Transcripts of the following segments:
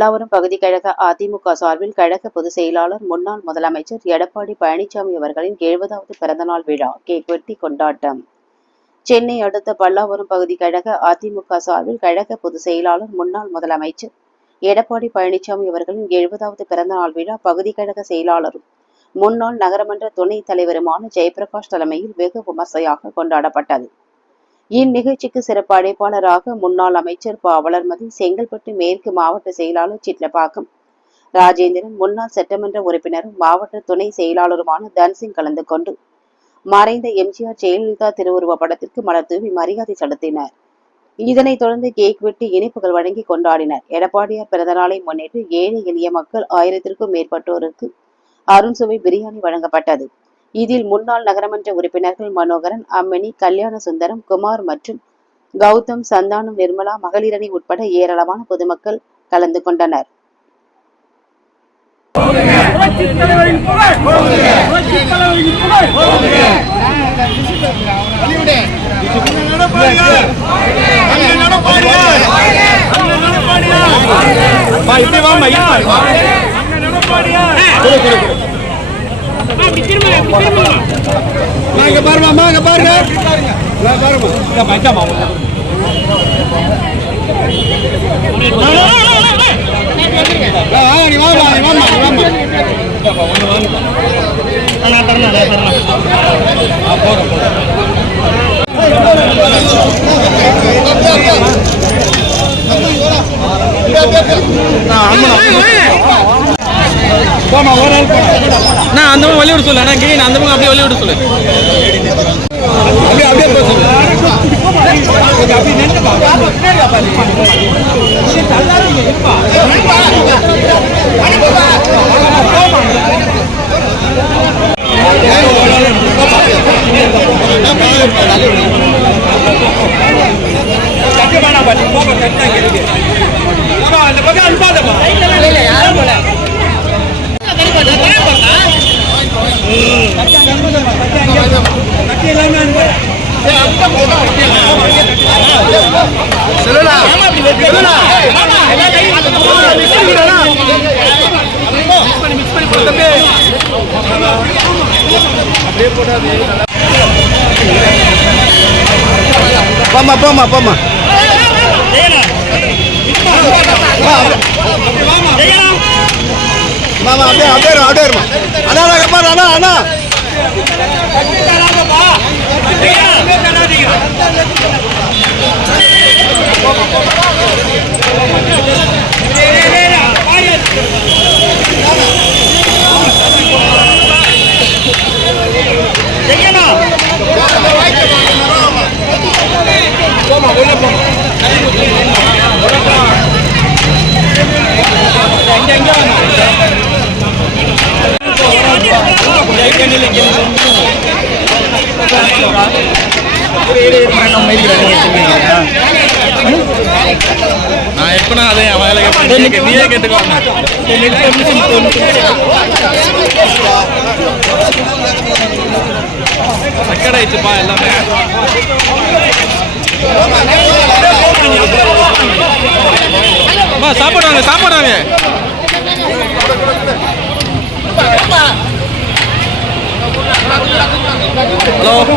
பல்லாவரம் பகுதி கழக அதிமுக சார்பில் கழக பொதுச் செயலாளர் முன்னாள் முதலமைச்சர் எடப்பாடி பழனிசாமி அவர்களின் எழுபதாவது பிறந்தநாள் விழா கேக் வெட்டி கொண்டாட்டம். சென்னை அடுத்த பல்லாவரம் பகுதி கழக அதிமுக சார்பில் கழக பொதுச் செயலாளர் முன்னாள் முதலமைச்சர் எடப்பாடி பழனிசாமி அவர்களின் எழுபதாவது பிறந்தநாள் விழா பகுதி கழக செயலாளரும் முன்னாள் நகரமன்ற துணைத் தலைவருமான ஜெயபிரகாஷ் தலைமையில் வெகு விமர்சையாக கொண்டாடப்பட்டது. இந்நிகழ்ச்சிக்கு சிறப்பு அழைப்பாளராக முன்னாள் அமைச்சர் ப. செங்கல்பட்டு மேற்கு மாவட்ட செயலாளர் சிட்லப்பாக்கம். ராஜேந்திரன் முன்னாள் சட்டமன்ற உறுப்பினரும் மாவட்ட துணை செயலாளருமான தன்சிங் கலந்து கொண்டு மறைந்த எம்ஜிஆர் ஜெயலலிதா திருவுருவ படத்திற்கு மலர் தூவி மரியாதை செலுத்தினர். இதனைத் தொடர்ந்து கேக் வெட்டி இனிப்புகள் வழங்கி கொண்டாடினர். எடப்பாடியார் பிறந்தநாளை முன்னிட்டு ஏழை எளிய மக்கள் ஆயிரத்திற்கும் மேற்பட்டோருக்கு அருண்சுவை பிரியாணி வழங்கப்பட்டது. இதில் முன்னாள் நகரமன்ற உறுப்பினர்கள் மனோகரன் அம்மணி கல்யாண சுந்தரம் குமார் மற்றும் கௌதம் சந்தானம் நிர்மலா மகளிரணி உட்பட ஏராளமான பொதுமக்கள் கலந்து கொண்டனர். புரட்சித் தலைவரின் வாங்க பாருமா வாங்க பாருங்க. வா, பாருமா வா, போமா ஒரு ஆள் போமா அந்த பக்கம் வழி விட சொல்லு. நான் கிரீன் அந்த பக்கம் அப்படியே வழி விட சொல்லு அப்படியே அப்படியே போ சொல்லு கொஞ்சம் அப்படியே நின்னுப்பா. போமா போமா போமா அப்படியே அப்படியே அண்ணா அப்படியே இருமா அண்ணா. அண்ணா பாரு அண்ணா போமா நான் எப்பனா அதே அவன் நீயே கேட்டுக்கோ. ரெக்கார்ட் ஆயிடுச்சுப்பா எல்லாமே. அம்மா சாப்பாடு வாங்க சாப்பாடு வாங்க ஹலோ.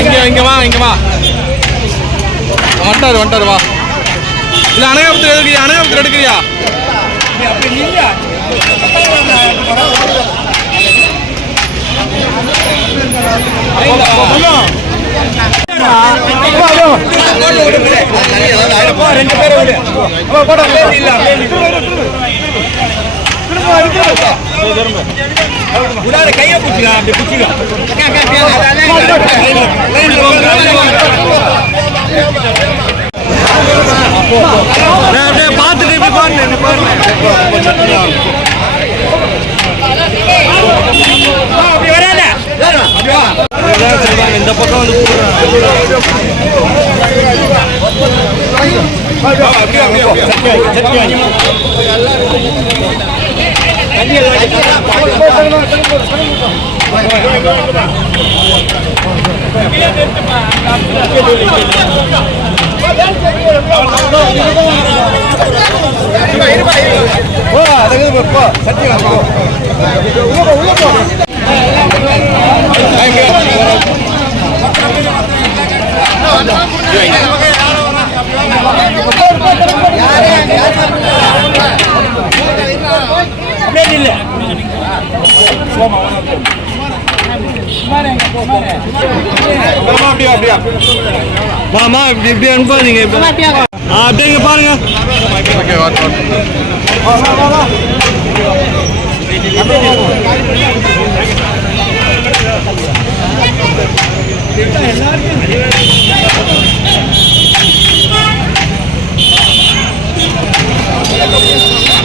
இங்கே இங்கே வா இங்கே வா. வந்துட்டார் வந்துட்டார் வா. இல்லை அணையாபுரத்தில் எடுக்கிறியா அணையாபுரத்தில் எடுக்கிறியா? கையை பிடிச்சிக்கலாம் அப்படி பிடிச்சிக்கலாம் அப்படியே பார்த்துட்டு இப்படி பாருங்க இப்படி பாருங்க இந்த பக்கம் வந்து அப்படியே அப்படியே போ அதுக்கு போ, போ சட்டி வா, போ உள்ள போ உள்ள போ மாமா அப்படியா அப்படியா மாமா இப்படி இப்படி அனுப்பாதீங்க இப்ப. ஆ, அப்படியே இங்க பாருங்க ஓகே வா வா வா வா